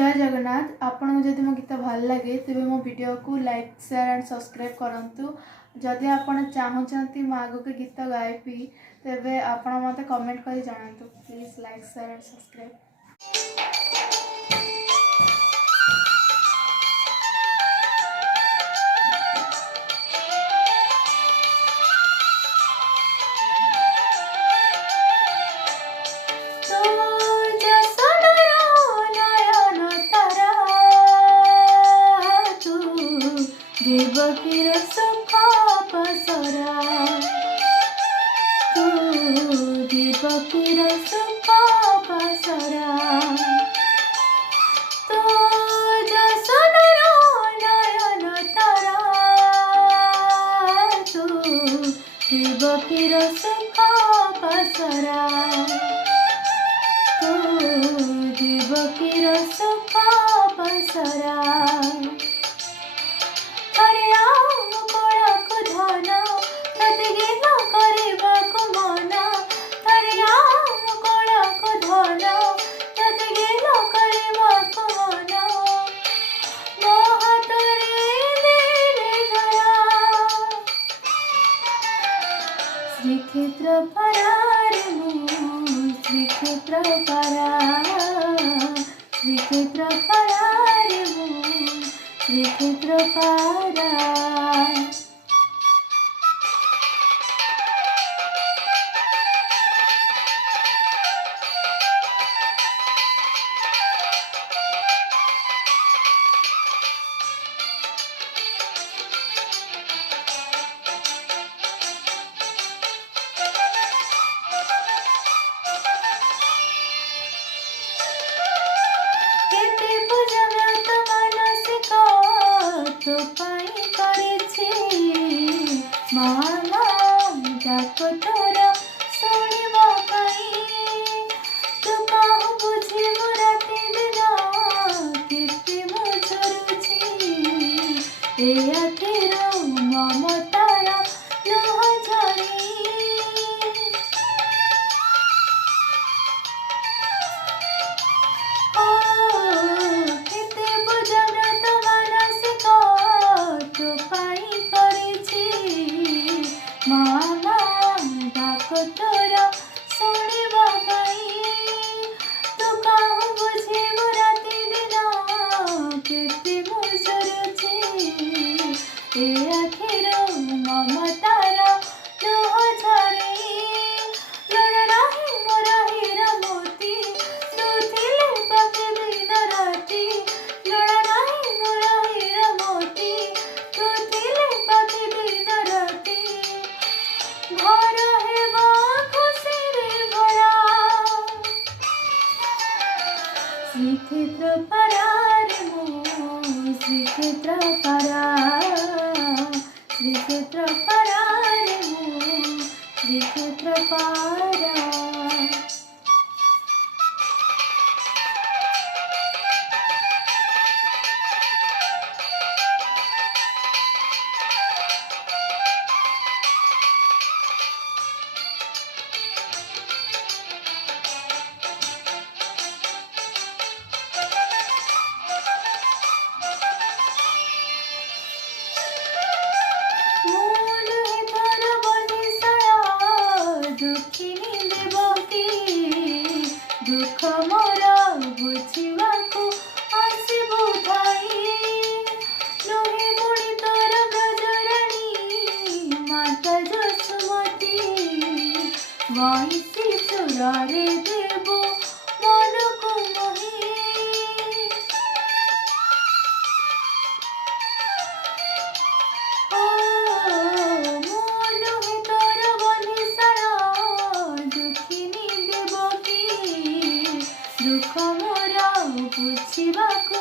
जय जगन्नाथ। आपन जदि मो गीत भल लगे तेज मो वीडियो को लाइक शेयर एंड सब्सक्राइब करंतु। जदि आपन चाहूचंती मो आगो के गीत गायबी तेबे आपन मते कमेंट करी जणांतु। Please like share and subscribe. देवकीर सुख पसरा तू देवकीर सुख पसरा तू जसोदर नयन तारा तू देवकीर सुख पसरा तू देवकीर सुख पसरा श्रीक्षेत्र परारे श्रीक्षेत्र परा श्रीक्षेत्र परारे श्रीक्षेत्र परा माला डाक तोरा सुनिबा पाई तू कहू बुझी राति दिना केते मो झरुछि ए आखिर ममतार लुह झरी केते बुझाव्रत मानसिक तो पाई करिछि माला डाक तोरा सुनिबा पाई तू कहू बुझी राति दिना केते मो झरुछि ए आखिर ममतार लुह झरी लुण रही मोर हीरा मोती तू थिले पाखे दिन राति लुण रही मोर हीरा मोती तू थिले पाखे दिन राति घर हेबा खुशी रे भरा श्रीक्षेत्र परारे श्रीक्षेत्र परा श्रीक्षेत्र परारे श्रीक्षेत्र परा दुख मोर बुझिबाकू आसिबु थाई लोहे मुड़ी तोर ब्रजराणी माता जसुमती वैसी चुरारे देबो मनकु मोहि लोहे तोर बंधिशाला दुखिनी देवकी दुख मोर बुझिबाकू